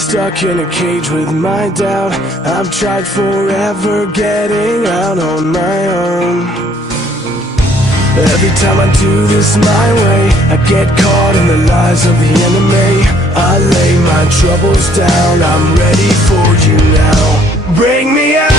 stuck in a cage with my doubt. I've tried forever getting out on my own. Every time I do this my way, I get caught in the lies of the enemy. I lay my troubles down, I'm ready for you now. Bring me out.